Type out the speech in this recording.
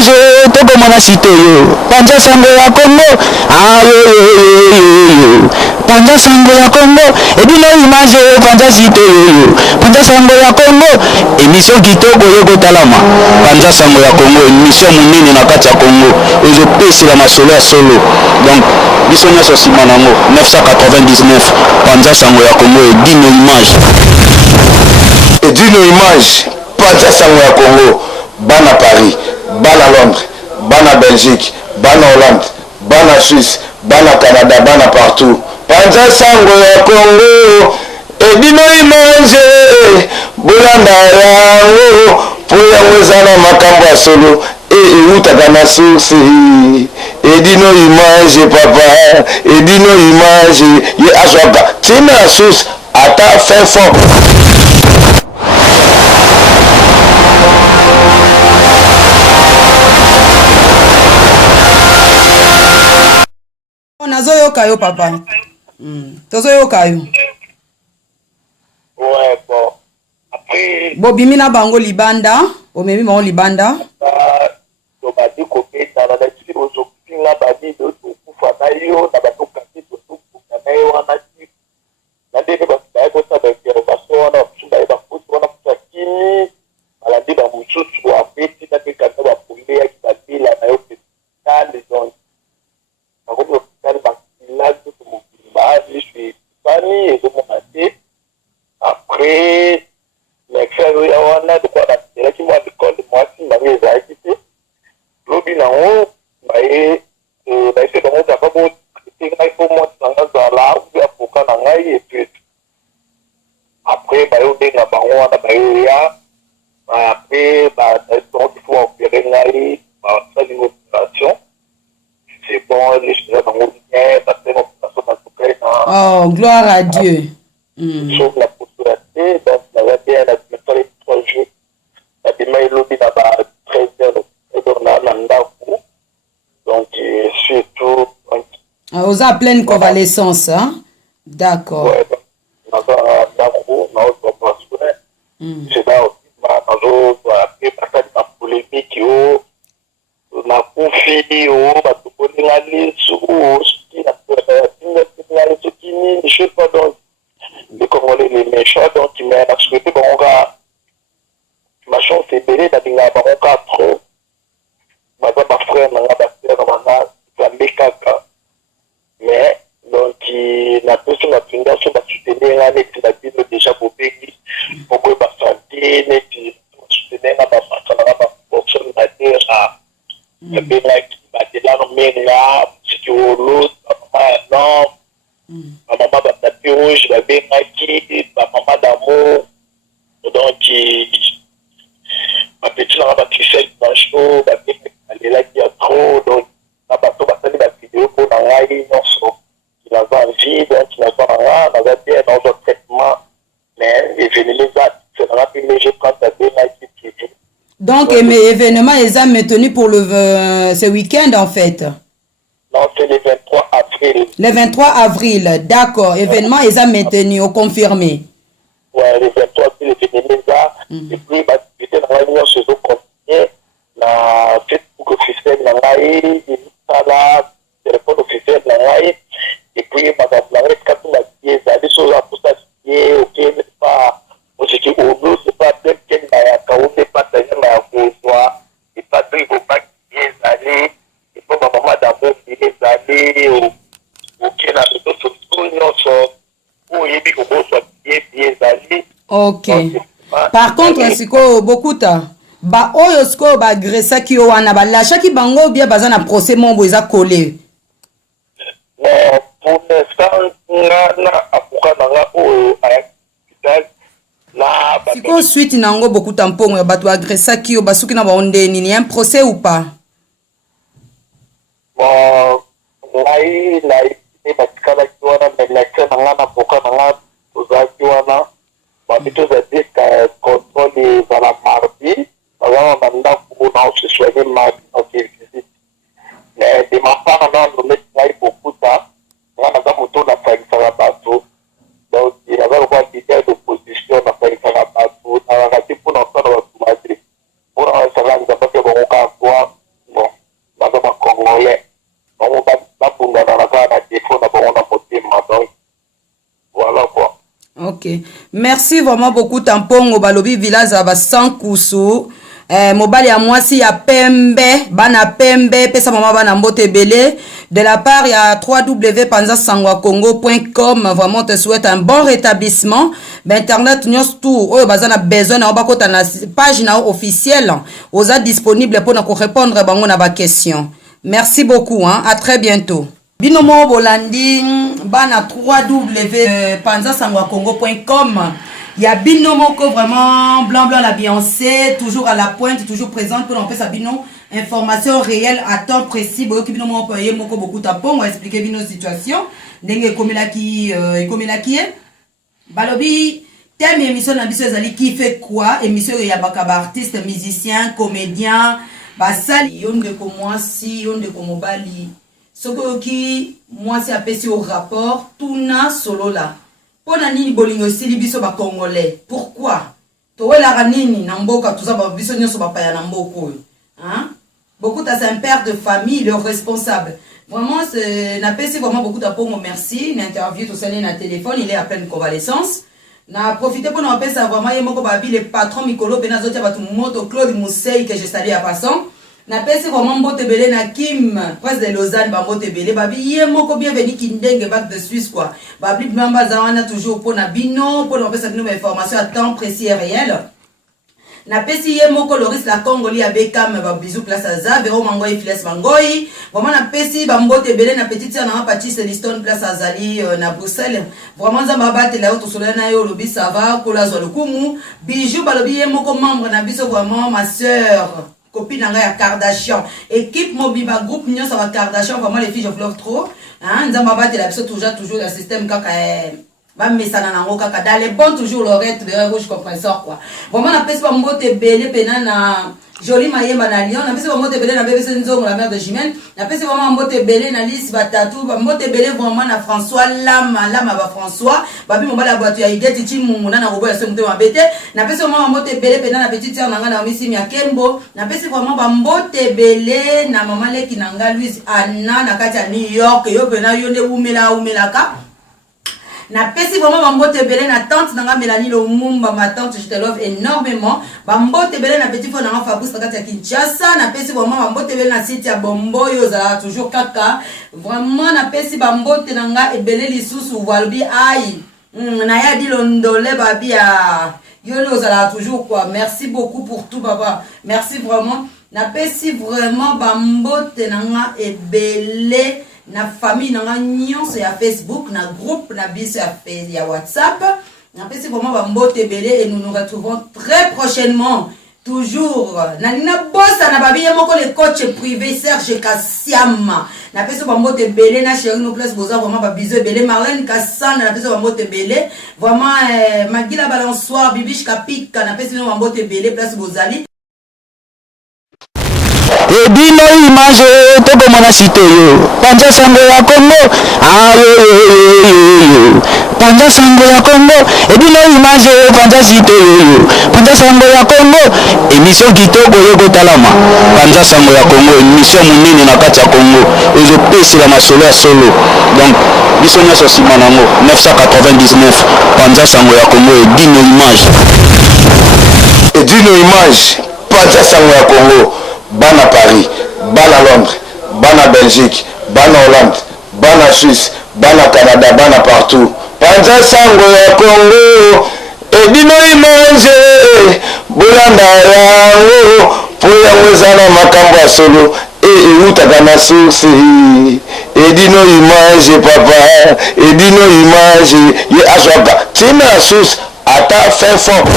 image toko mona sitoyo Panja sango ya Congo ayo Panja sango ya Congo ebino image Panja sitoyo Panja sango ya Congo émission kitoko yoko talama Panja sango ya Congo émission munene na kati ya Congo ezo pesi la masolo ya solo donc biso nyoso sima nango 999 Panja sango ya Congo edino image Panja sango ya Congo bana Paris bana Londres bana Belgique bana Hollande bana Suisse bana Canada bana partout Panja sango ya Congo edino image bolanda yango po yango ezana makambo ya solo eutaka na source edino image papa edino image ye azwaka tina ya source ata fin fond nazoyoka yo papa tozoyoka yo ouais bon après bobimi na bango libanda omemi bango libanda tobandi kopesa na bakili ozokutinga badi tokufa na yo na batokasi tokufa na ye wana ti na ndenge baye kosala intervention wana baye bakuti wana kuta kini balandi bamosusu apeti na tekata bapuleyaki babila na yo petale donc bakomi hôpital bakilaki to mokili baalisu esani ezomona te après l'excès ya wana dekwa baselaki mwa likole mwasi nango ezalaki te lobi nango baye baese bango kaka bote ngai po mwasi nanga zala obi apoka na ngai epuis après baye obenga bango wana bayeya après bango kifo baopere ngai basali opération c'est bon lesera bango bien basali opération batukai na gloire à Dieu sauf la postulaté donc naza bien na dimetole 3 jours babima elobi na ba 13h na ndako donc surtout oza pleine convalescence hein? D'accord ouais naza ndako naozwa soin c'est là aussi nazo basali na polémique oyo nakufi oyo batokolinga lesu oyo soki natinga soki nini je sais pas donc les Congolais les méchants donc il m'a souhaité bon gars ma chance est belle d'aller bon gars trop ma frère na ba sœur na zambe kaka mais donc il n'a pas sur la fondation ba soutenir avec la Bible déjà pour béni pour que ba santé net soutenir na ba fakana ba personne na terre a bien là qui va de là non mais là si tu veux l'autre non ma maman va taper rouge, va bien maquiller, ma maman d'amour. Donc, ma petite là va tricher dans chaud, va bien aller là qui a trop. Donc, ma bateau va faire la vidéo pour dans la ligne, il a envie, donc il a pas on va bien dans le traitement. Mais les événements, c'est dans la première jour quand tu bien maquillé. Donc, mes événements, ils ont maintenu pour ce week-end en fait. Non, c'est le 23 avril. Le 23 avril, d'accord. Événement, ils ont maintenu, au confirmé. Ouais, le 23 avril, l'événement, et puis, j'étais dans la réunion chez eux, continuer, la Facebook officielle, la RAI, la téléphone officiel, la RAI, et puis, madame, la RAI, quand on a dit, ça a des choses à pousser, ok, mais pas, moi, je dis, au bleu, c'est pas bien qu'il y a un chaos, mais pas d'ailleurs, mais à cause de toi, et pas de, il faut pas qu'il y ait des années, il faut ma maman d'abord, il y ait des années, ok, la méthode, c'est tout, non, ça, pour y aller, au soit bien années. Ok. Par contre, siko bokuta ba oyo siko ba agressa ki wana ba lâchaki bango bien baza na procès mombo eza collé. Mais pour l'instant, na apuka nanga oyo à l'hôpital na siko suite nango bokuta mpongo ya bato agressa ki yo basuki na baonde nini un procès ou pas? Bon, ngai batikala ki wana mais l'accès nanga na apuka nanga ozaki wana babito za disque contrôle za la mardi avant banda pour na se soigner mardi en visite mais de ma part na no met ngai beaucoup ça wana za moto na faisaka bato donc il avait quoi idée d'opposition na faisaka bato na rakati pour na sana bato madri pour na sana za pas que bon ka quoi Merci vraiment beaucoup Tampongo balobi village aba Sankusu. Mobali ya mwasi ya pembe, bana pembe, pesa mama bana mbote belé. De la part, il y a www.panzasangwakongo.com. Vraiment, te souhaite un bon rétablissement. Internet, nous tout, oh, bazana besoin, na obakota na page na officielle. Osa disponible pour nous répondre à ma question. Merci beaucoup, hein. À très bientôt. Binomo Bolandi, bana www.panzasangwakongo.com. Il y a Binomo ko vraiment blanc la Beyoncé, toujours à la pointe, toujours présente pour l'empêcher sa Bino. Information réelle à temps précis. Boyo ki Binomo employé moko beaucoup tapon, on va expliquer Bino situation. Ndenge komela ki balobi thème émission na biso ezali qui fait quoi? Émission ya bakaba artiste, musicien, comédien, basali yonde ko mwasi, yonde ko mobali. Soko ki mwasi apesi au rapport tuna solo la. Pona nini bolingo sili biso ba congolais. Pourquoi? Towela nini na mboka tuza ba biso nyoso ba paya na mboko. Hein? Beaucoup c'est un père de famille, le responsable. Vraiment n'a pas vraiment beaucoup d'appongo merci, une interview tout ça na téléphone, il est à pleine convalescence. Na profité pour nous appeler ça vraiment yemoko babi le patron Mikolo benazotia batu moto Claude Mousseil que je salue à passant. Na pesi vraiment mbote belé na Kim presse de Lausanne ba mbote belé babi yemoko bienvenue kindenge bac de Suisse quoi. Babi mamba zawana toujours pour na bino pour nous appeler ça nouvelle information à temps précis et réel. Na pesi ye moko Loris la Congoli a Bekam ba bisou place Aza Vero Mangoy Files Mangoy vraiment na pesi ba mbote belé na petite sœur na Patrice Liston place Azali na Bruxelles vraiment za mabate la auto soleil na yo lobi ça va kola zo lokumu bijou balobi ye moko membre na biso vraiment ma sœur copine à Kardashian équipe Mobiba groupe Nyon ça va Kardashian vraiment les filles je fleur trop hein za mabate la biso toujours le système kaka mais ça n'a pas dans les bons toujours l'oreille de rouge compresseur quoi vraiment na pesi ba mbote belé pena na joli mayemba na Lyon na pesi ba mbote belé na bébé Senzo la mère de Jimène na pesi vraiment mbote belé na Lise Batatu ba mbote belé vraiment na François Lama ba François babi mobala boatu ya igeti timu na robo ya somte wa bete na pesi vraiment mbote belé pena na petite sœur nanga na Missimi ya Kembo na pesi vraiment ba mbote belé na maman Leki nanga Louise Anna na kati ya New York yo pena yo ne umelaka. Na pesi vraiment bambote belé na tante nanga Mélanie Lumumba ma tante je te love énormément bambote belé na petit frère nanga Fabrice Takati ya Kinshasa na pesi vraiment bambote belé na site ya Bomboyo za toujours kaka vraiment na pesi bambote nanga ebelé lisusu walobi ai na ya di londole babi ya yolo za toujours quoi merci beaucoup pour tout papa merci vraiment na pesi vraiment bambote nanga ebelé na famille na nyonso ya Facebook na groupe na biso ya WhatsApp na pesi vraiment ba mbote belé et nous nous retrouvons très prochainement toujours na bossa na babi moko le coach privé Serge Kassiama na pesi ba mbote belé na chéri no place boza vraiment ba biso belé Marlène Kassana na pesi ba mbote belé vraiment Magila Balançoire Bibish Kapika na pesi ba mbote belé place bozali Edino image toko mona sito yo Panza sango ya Congo Panza sango ya Congo Edino image Panza sito yo Panza sango ya Congo émission kitoko yoko talama Panza sango ya Congo émission munene na kati ya Congo ezo pesi la masolo ya solo donc biso nyoso sima nango 999 Panza sango ya Congo Edino image Panza sango ya Congo bana Paris, bana Londres, bana Belgique, bana Hollande, bana Suisse, bana Canada, bana partout. Panza sango ya Congo, edino image, bulanda yango, poya mwezana makambo ya solo, utaka na source, edino image papa, edino image, ye aswaka, tina source, ata fin fond.